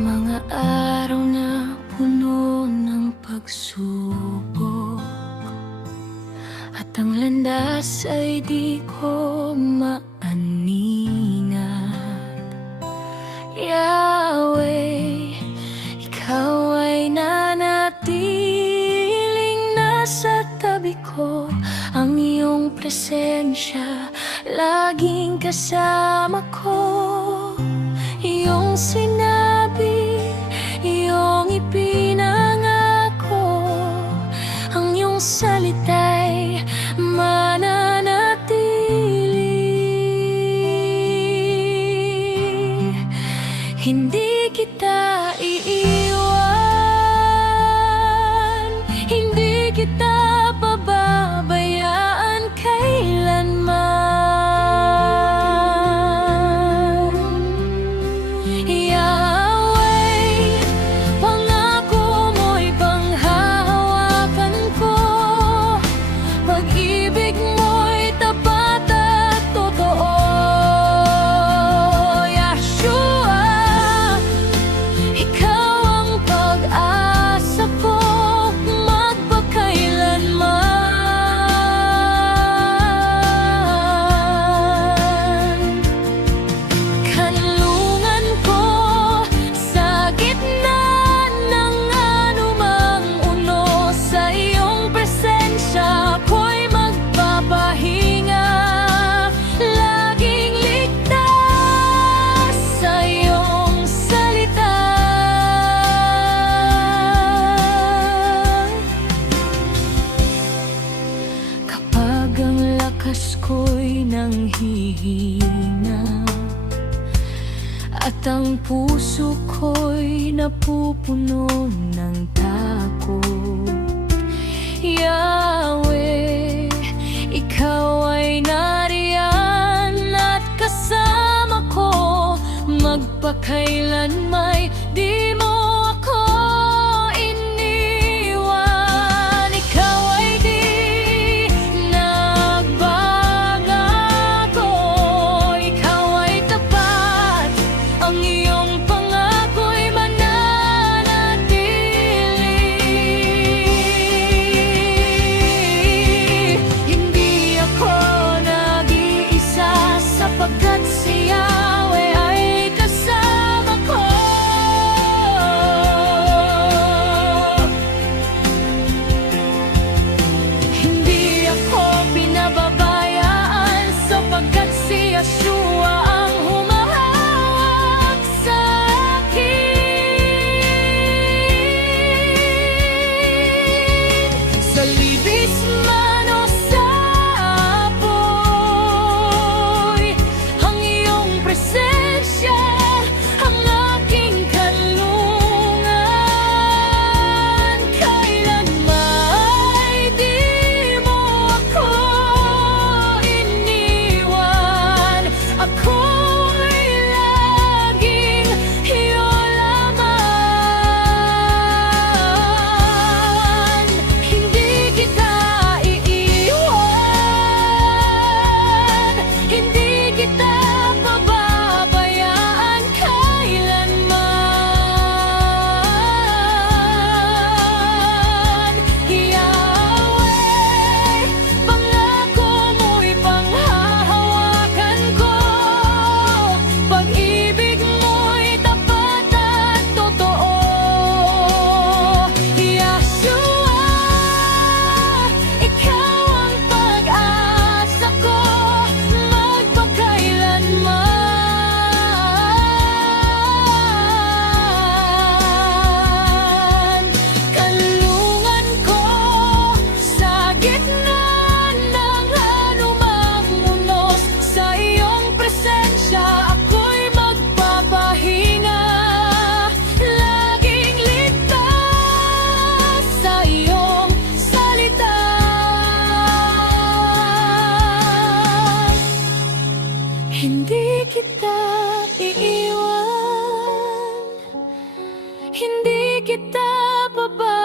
mga araw na puno ng pagsubok, at ang landas ay di ko maaningat. Yahweh, Ikaw ay nanatiling nasa tabi ko. Ang iyong presensya laging kasama ko. Iyong sinabi, iyong ipinangako, ang iyong salita'y mananatili. Hindi kita iiwan, hindi kita pababayaan kailanman. Yahweh, pangako mo'y panghahawakan ko. Pag-ibig mo'y tapat at totoo. Yahshua, Ikaw ang pag-asa ko magpakailanman. Kanlungan ko sa gitna ng anumang unos, sa iyong presensya ako'y magpapahinga. Laging ligtas sa iyong salita. Kapag ang lakas ko'y nanghihina at ang puso ko'y napupuno ng takot, Yahweh, Ikaw ay nariyan at kasama ko. Magpakailanmay di mo ako iniwan. Ikaw ay di nagbabago, Ikaw ay tapat, ang iyong pangako'y mananatili. Hindi ako nag-iisa sapagkat si Yahweh ay kasama ko. Hindi ako pinababayaan sapagkat si Yahshua ang humahawak sa akin. Sa libis man o sa apoy, ang iyong presensya ang aking kanlungan. Kailanman di mo ako iniwan. Ako'y laging iyo lamang. Hindi kita iiwan, hindi kita pababayaan kailanman. Yahweh, pangako mo'y panghahawakan ko. Pag-ibig mo'y tapat at totoo. Yahshua, Ikaw ang pag-asa ko magpakailanman. Kanlungan ko sa gitna ng anumang unos, sa iyong presensya ako'y magpapahinga. Laging ligtas sa iyong salita. Hindi kita iiwan, hindi kita pababayaan